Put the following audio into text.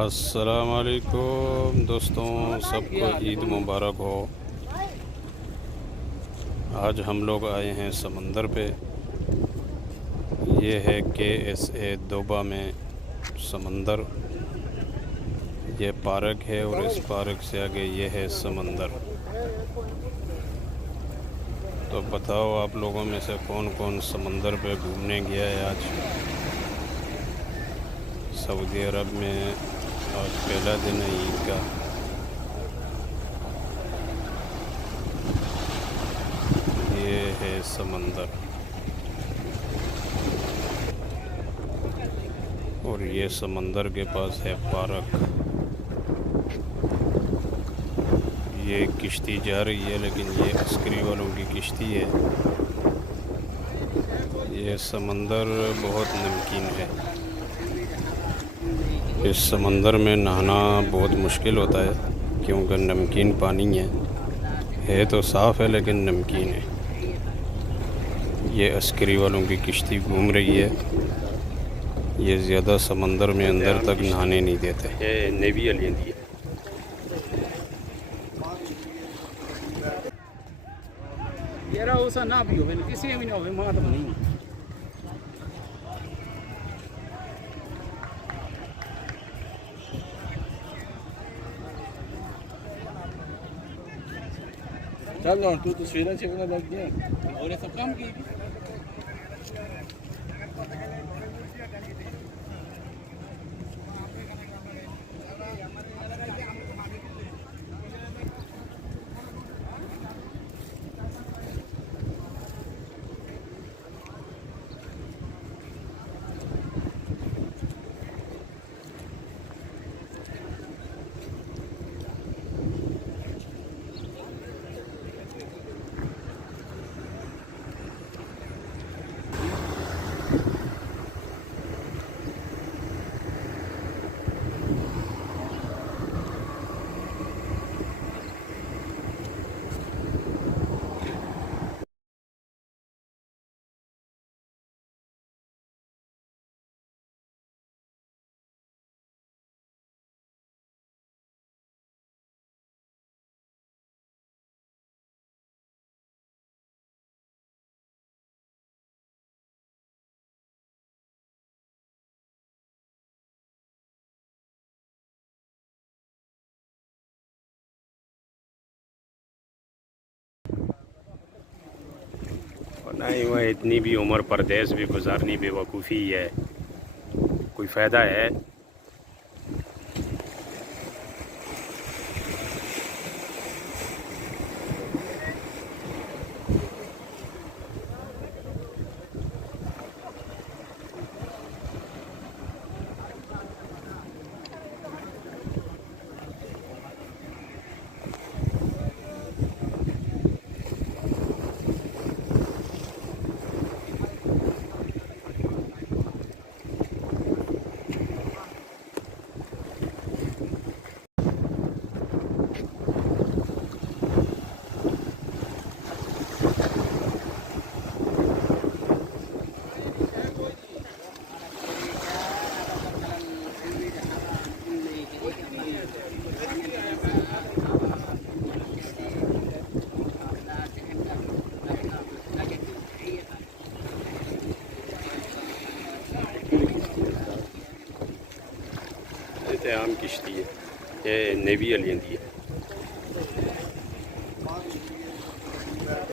अस्सलामुअलैकुम दोस्तों, सबको ईद मुबारक हो। आज हम लोग आए हैं समंदर पे। ये है KSA दोबा में समंदर। ये पार्क है और इस पार्क से आगे ये है समंदर। तो बताओ आप लोगों में से कौन कौन समंदर पे घूमने गया है आज। सऊदी अरब में आज पहला दिन है ईद का। ये है समंदर और ये समंदर के पास है पार्क। ये किश्ती जा रही है, लेकिन ये अस्करी वालों की किश्ती है। ये समंदर बहुत नमकीन है। इस समंदर में नहाना बहुत मुश्किल होता है क्योंकि नमकीन पानी है तो साफ़ है लेकिन नमकीन है। ये अस्करी वालों की किश्ती घूम रही है। ये ज़्यादा समंदर में अंदर तक नहाने नहीं देते। ये नेवी वाली है। Era usa navio, vendo que se não vem mata muito. चल ना तू तो स्वीडन से बना लग गया और सब काम की नहीं, वह इतनी भी उम्र परदेश भी गुजारनी बेवकूफ़ी है। कोई फ़ायदा है? आम किश्ती है, ये नेवी वाली है।